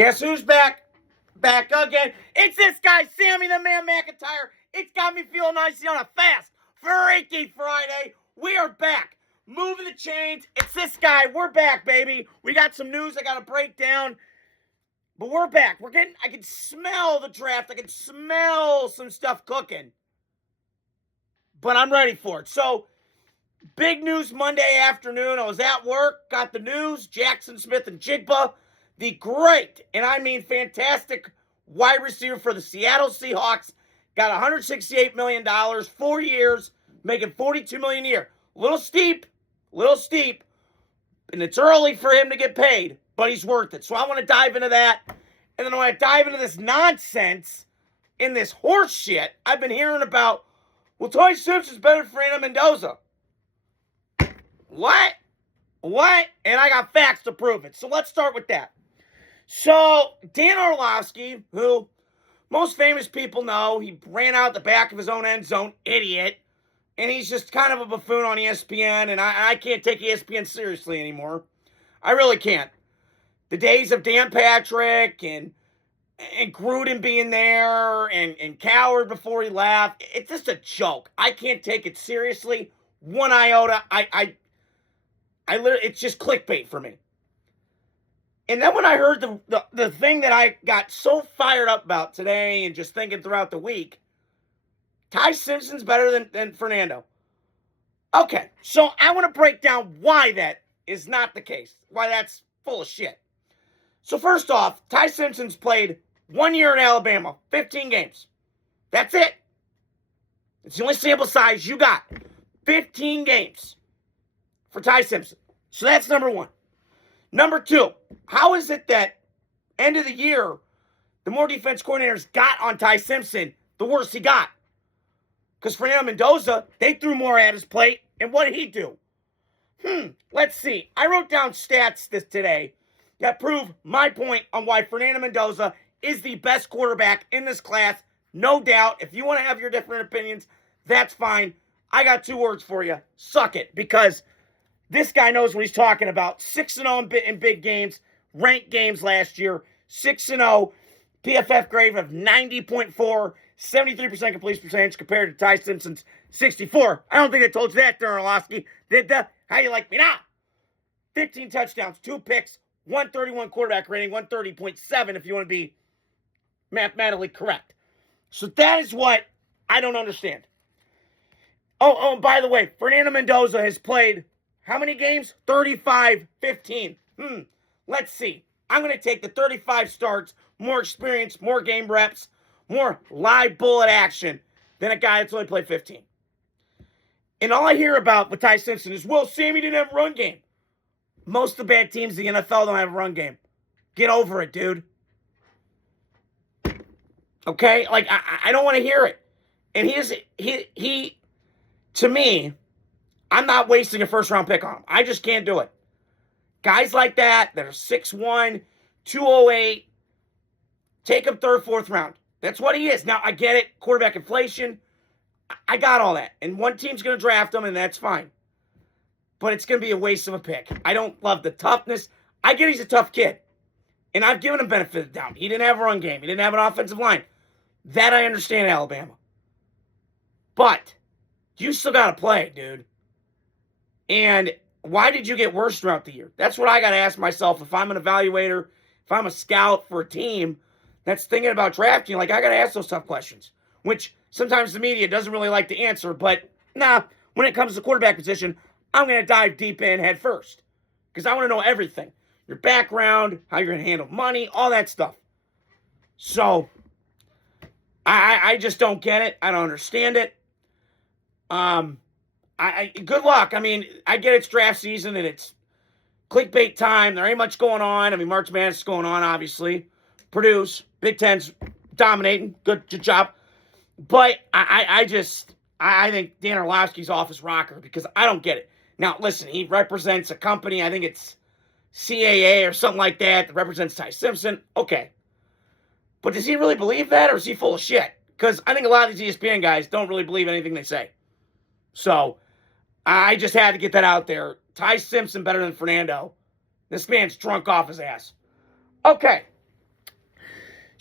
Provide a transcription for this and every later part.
Guess who's back? Back again. It's this guy, Sammy the Man McIntyre. It's got me feeling nicely on a fast, freaky Friday. We are back. Moving the chains. It's this guy. We're back, baby. We got some news I got to break down. But we're back. I can smell the draft. I can smell some stuff cooking. But I'm ready for it. So, big news Monday afternoon. I was at work, got the news. Jaxon, Smith-Njigba, the great, and I mean fantastic wide receiver for the Seattle Seahawks, got $168 million, 4 years, making $42 million a year. A little steep, and it's early for him to get paid, but he's worth it. So I want to dive into that, and then I want to dive into this nonsense, in this horse shit I've been hearing about. Well, Ty Simpson's better than Fernando Mendoza. What? And I got facts to prove it. So let's start with that. So, Dan Orlovsky, who most famous people know, he ran out the back of his own end zone, idiot. And he's just kind of a buffoon on ESPN, and I can't take ESPN seriously anymore. I really can't. The days of Dan Patrick and Gruden being there and Coward before he left, it's just a joke. I can't take it seriously one iota. I literally, it's just clickbait for me. And then when I heard the thing that I got so fired up about today and just thinking throughout the week, Ty Simpson's better than Fernando. Okay, so I want to break down why that is not the case, why that's full of shit. So first off, Ty Simpson's played 1 year in Alabama, 15 games. That's it. It's the only sample size you got. 15 games for Ty Simpson. So that's number one. Number two, how is it that end of the year, the more defense coordinators got on Ty Simpson, the worse he got? Because Fernando Mendoza, they threw more at his plate, and what did he do? Let's see. I wrote down stats today that prove my point on why Fernando Mendoza is the best quarterback in this class. No doubt. If you want to have your different opinions, that's fine. I got 2 words for you. Suck it. Because this guy knows what he's talking about. 6-0 in big games. Ranked games last year. 6-0. PFF grade of 90.4. 73% completion percentage compared to Ty Simpson's 64. I don't think I told you that, Darren Orlovsky. How you like me now? 15 touchdowns, 2 picks, 131 quarterback rating, 130.7 if you want to be mathematically correct. So that is what I don't understand. Oh, by the way, Fernando Mendoza has played how many games? 35-15. Let's see. I'm going to take the 35 starts, more experience, more game reps, more live bullet action than a guy that's only played 15. And all I hear about with Ty Simpson is, well, Sammy didn't have a run game. Most of the bad teams in the NFL don't have a run game. Get over it, dude. Okay? Like, I don't want to hear it. And he, to me, I'm not wasting a first-round pick on him. I just can't do it. Guys like that are 6'1", 208, take him third, fourth round. That's what he is. Now, I get it. Quarterback inflation. I got all that. And one team's going to draft him, and that's fine. But it's going to be a waste of a pick. I don't love the toughness. I get he's a tough kid. And I've given him benefit of the doubt. He didn't have a run game. He didn't have an offensive line. That I understand, Alabama. But you still got to play, dude. And why did you get worse throughout the year? That's what I got to ask myself if I'm an evaluator, if I'm a scout for a team that's thinking about drafting. Like, I got to ask those tough questions, which sometimes the media doesn't really like to answer. But, when it comes to quarterback position, I'm going to dive deep in head first because I want to know everything. Your background, how you're going to handle money, all that stuff. So, I just don't get it. I don't understand it. Good luck. I mean, I get it's draft season and it's clickbait time. There ain't much going on. I mean, March Madness is going on, obviously. Purdue's, Big Ten's dominating. Good job. But I think Dan Orlovsky's off his rocker because I don't get it. Now, listen, he represents a company. I think it's CAA or something like that represents Ty Simpson. Okay. But does he really believe that or is he full of shit? Because I think a lot of these ESPN guys don't really believe anything they say. So, I just had to get that out there. Ty Simpson better than Fernando. This man's drunk off his ass. Okay.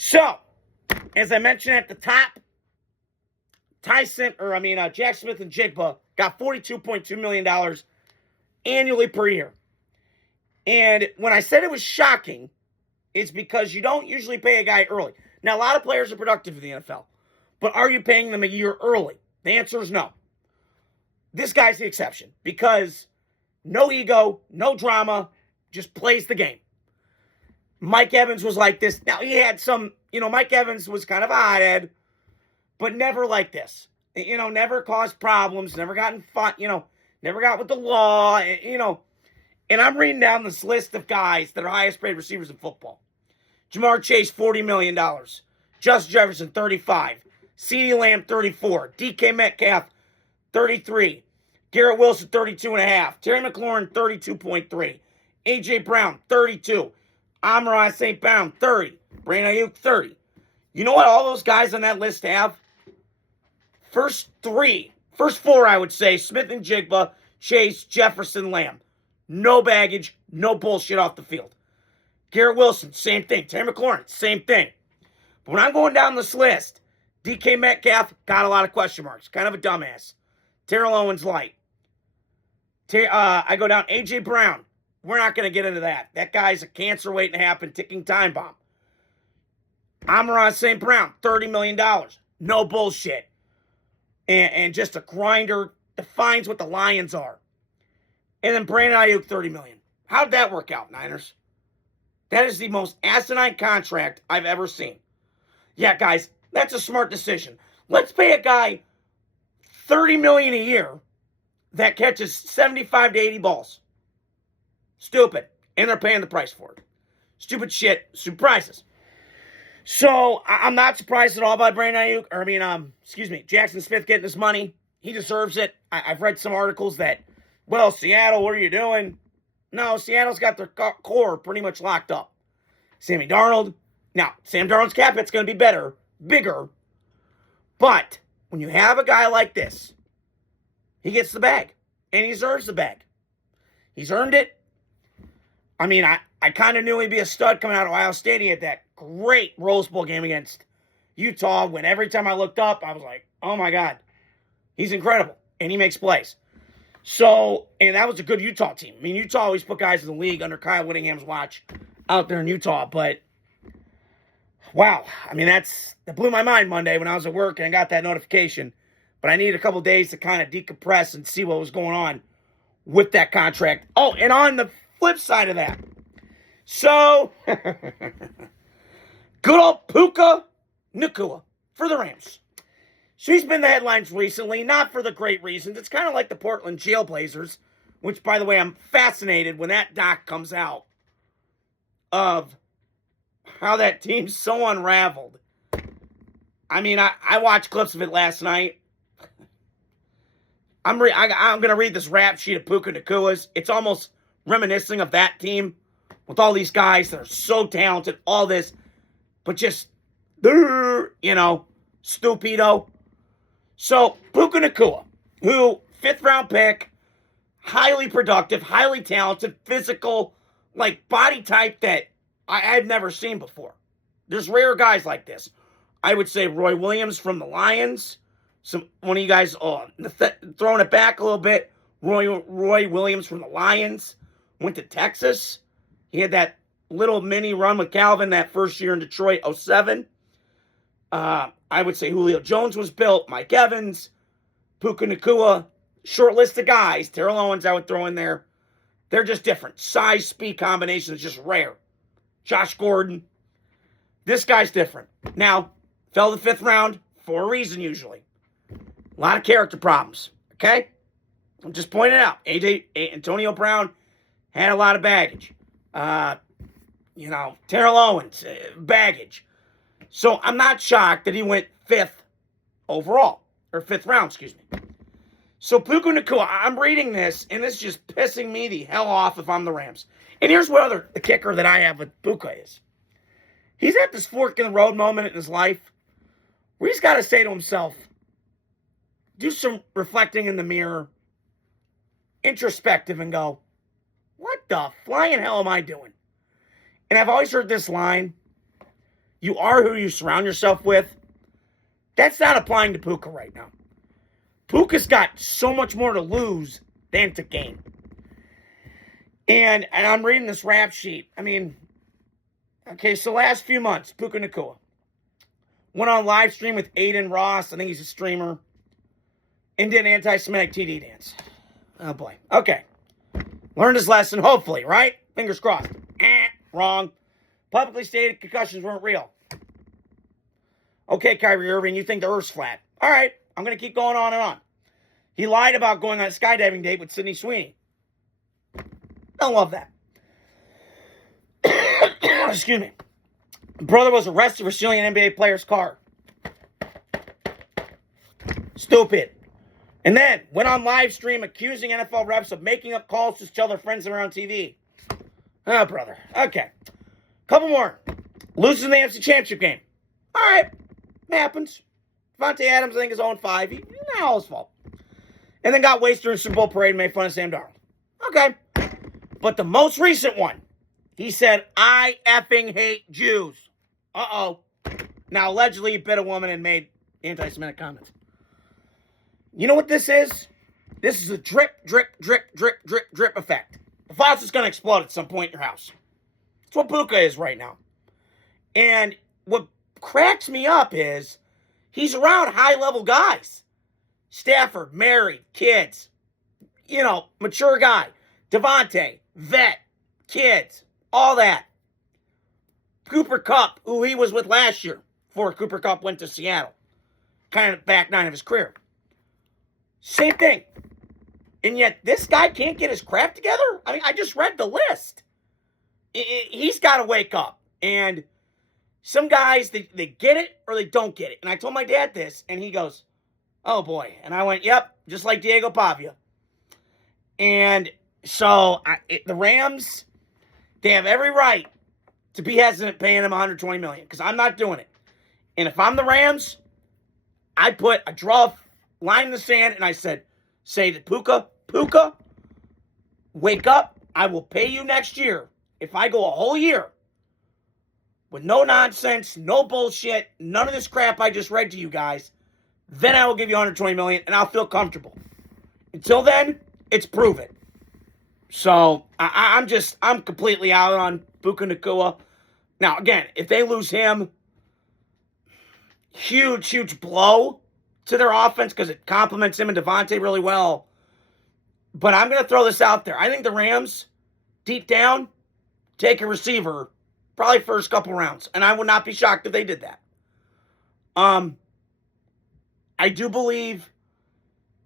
So, as I mentioned at the top, Jack Smith-Njigba got $42.2 million annually per year. And when I said it was shocking, it's because you don't usually pay a guy early. Now, a lot of players are productive in the NFL, but are you paying them a year early? The answer is no. This guy's the exception because no ego, no drama, just plays the game. Mike Evans was like this. Now, he had some, Mike Evans was kind of a hothead, but never like this. Never caused problems, never got in fight, never got with the law, And I'm reading down this list of guys that are highest paid receivers in football. Jamar Chase, $40 million. Justin Jefferson, $35. CeeDee Lamb, $34. DK Metcalf, $33. Garrett Wilson, $32.5. Terry McLaurin, $32.3. A.J. Brown, $32. Amon-Ra St. Brown, $30. Brandon Ayuk, $30. You know what all those guys on that list have? First four, I would say, Smith-Njigba, Chase, Jefferson, Lamb. No baggage, no bullshit off the field. Garrett Wilson, same thing. Terry McLaurin, same thing. But when I'm going down this list, DK Metcalf got a lot of question marks. Kind of a dumbass. Terrell Owens light. I go down A.J. Brown. We're not going to get into that. That guy's a cancer waiting to happen, ticking time bomb. Amon-Ra St. Brown, $30 million. No bullshit. And just a grinder, defines what the Lions are. And then Brandon Ayuk, $30 million. How'd that work out, Niners? That is the most asinine contract I've ever seen. Yeah, guys, that's a smart decision. Let's pay a guy $30 million a year that catches 75 to 80 balls. Stupid. And they're paying the price for it. Stupid shit. Surprises. So, I'm not surprised at all by Brandon Ayuk. Jaxon Smith getting his money. He deserves it. I've read some articles that, well, Seattle, what are you doing? No, Seattle's got their core pretty much locked up. Sammy Darnold. Now, Sam Darnold's cap hit's going to be bigger. But when you have a guy like this, he gets the bag. And he deserves the bag. He's earned it. I kind of knew he'd be a stud coming out of Ohio State. He had that great Rose Bowl game against Utah when every time I looked up, I was like, oh my God, he's incredible. And he makes plays. So, and that was a good Utah team. Utah always put guys in the league under Kyle Whittingham's watch out there in Utah. But, wow, that blew my mind Monday when I was at work and I got that notification. But I needed a couple days to kind of decompress and see what was going on with that contract. Oh, and on the flip side of that, so, good old Puka Nacua for the Rams. So he's been the headlines recently, not for the great reasons. It's kind of like the Portland Trailblazers, which, by the way, I'm fascinated when that doc comes out of how that team's so unraveled. I watched clips of it last night. I'm going to read this rap sheet of Puka Nacua's. It's almost reminiscing of that team with all these guys that are so talented, all this, but just, stupido. So, Puka Nacua, who, 5th round pick, highly productive, highly talented, physical, body type that I've never seen before. There's rare guys like this. I would say Roy Williams from the Lions. One of you guys, throwing it back a little bit, Roy Williams from the Lions went to Texas. He had that little mini run with Calvin that first year in Detroit, 2007. I would say Julio Jones was built, Mike Evans, Puka Nacua, short list of guys. Terrell Owens I would throw in there. They're just different. Size, speed combination is just rare. Josh Gordon. This guy's different. Now, fell the 5th round for a reason usually. A lot of character problems. Okay? I'm just pointing out. Antonio Brown had a lot of baggage. Terrell Owens, baggage. So I'm not shocked that he went 5th overall, or 5th round, excuse me. So Puka Nacua, I'm reading this, and this is just pissing me the hell off if I'm the Rams. And here's what the kicker that I have with Puka is. He's at this fork in the road moment in his life where he's got to say to himself, do some reflecting in the mirror, introspective, and go, what the flying hell am I doing? And I've always heard this line, You are who you surround yourself with. That's not applying to Puka right now. Puka's got so much more to lose than to gain. And I'm reading this rap sheet. I mean, okay, so last few months, Puka Nacua went on live stream with Aiden Ross. I think he's a streamer. And did an anti-Semitic TD dance. Oh, boy. Okay. Learned his lesson, hopefully, right? Fingers crossed. Wrong. Publicly stated concussions weren't real. Okay, Kyrie Irving, you think the Earth's flat. All right, I'm going to keep going on and on. He lied about going on a skydiving date with Sydney Sweeney. Don't love that. Excuse me. Brother was arrested for stealing an NBA player's car. Stupid. And then went on live stream accusing NFL refs of making up calls to tell their friends that are on TV. Oh, brother. Okay. Couple more. Losing the AFC Championship game. All right. Happens. Devontae Adams, I think, is 0-5. Not all his fault. And then got wasted in Super Bowl parade and made fun of Sam Darnold. Okay. But the most recent one, he said, I effing hate Jews. Uh-oh. Now, allegedly, he bit a woman and made anti-Semitic comments. You know what this is? This is a drip, drip, drip, drip, drip, drip effect. The faucet's going to explode at some point in your house. That's what Puka is right now. And what cracks me up is he's around high-level guys. Stafford, married, kids. You know, mature guy. Devontae, vet, kids, all that. Cooper Kupp, who he was with last year before Cooper Kupp went to Seattle. Kind of back nine of his career. Same thing. And yet this guy can't get his crap together? I mean, I just read the list. He's got to wake up. And some guys, they get it or they don't get it. And I told my dad this, and he goes, oh boy. And I went, yep, just like Diego Pavia. And so the Rams, they have every right to be hesitant paying him $120 million because I'm not doing it. And if I'm the Rams, I put a draw line in the sand and I say to Puka, wake up. I will pay you next year. If I go a whole year with no nonsense, no bullshit, none of this crap I just read to you guys, then I will give you $120 million and I'll feel comfortable. Until then, it's proven. So I'm completely out on Puka Nacua. Now, again, if they lose him, huge blow to their offense because it complements him and Devontae really well. But I'm going to throw this out there. I think the Rams, deep down, take a receiver probably first couple rounds. And I would not be shocked if they did that. I do believe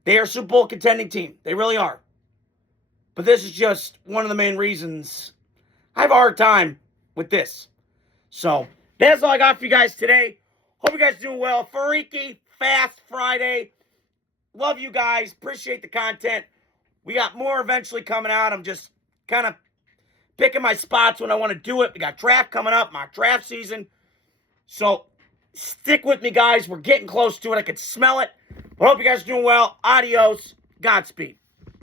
they are a Super Bowl contending team. They really are. But this is just one of the main reasons I have a hard time with this. So, that's all I got for you guys today. Hope you guys are doing well. Freaky Fast Friday. Love you guys. Appreciate the content. We got more eventually coming out. I'm just kind of picking my spots when I want to do it. We got draft coming up, my draft season. So, stick with me, guys. We're getting close to it. I can smell it. I hope you guys are doing well. Adios. Godspeed.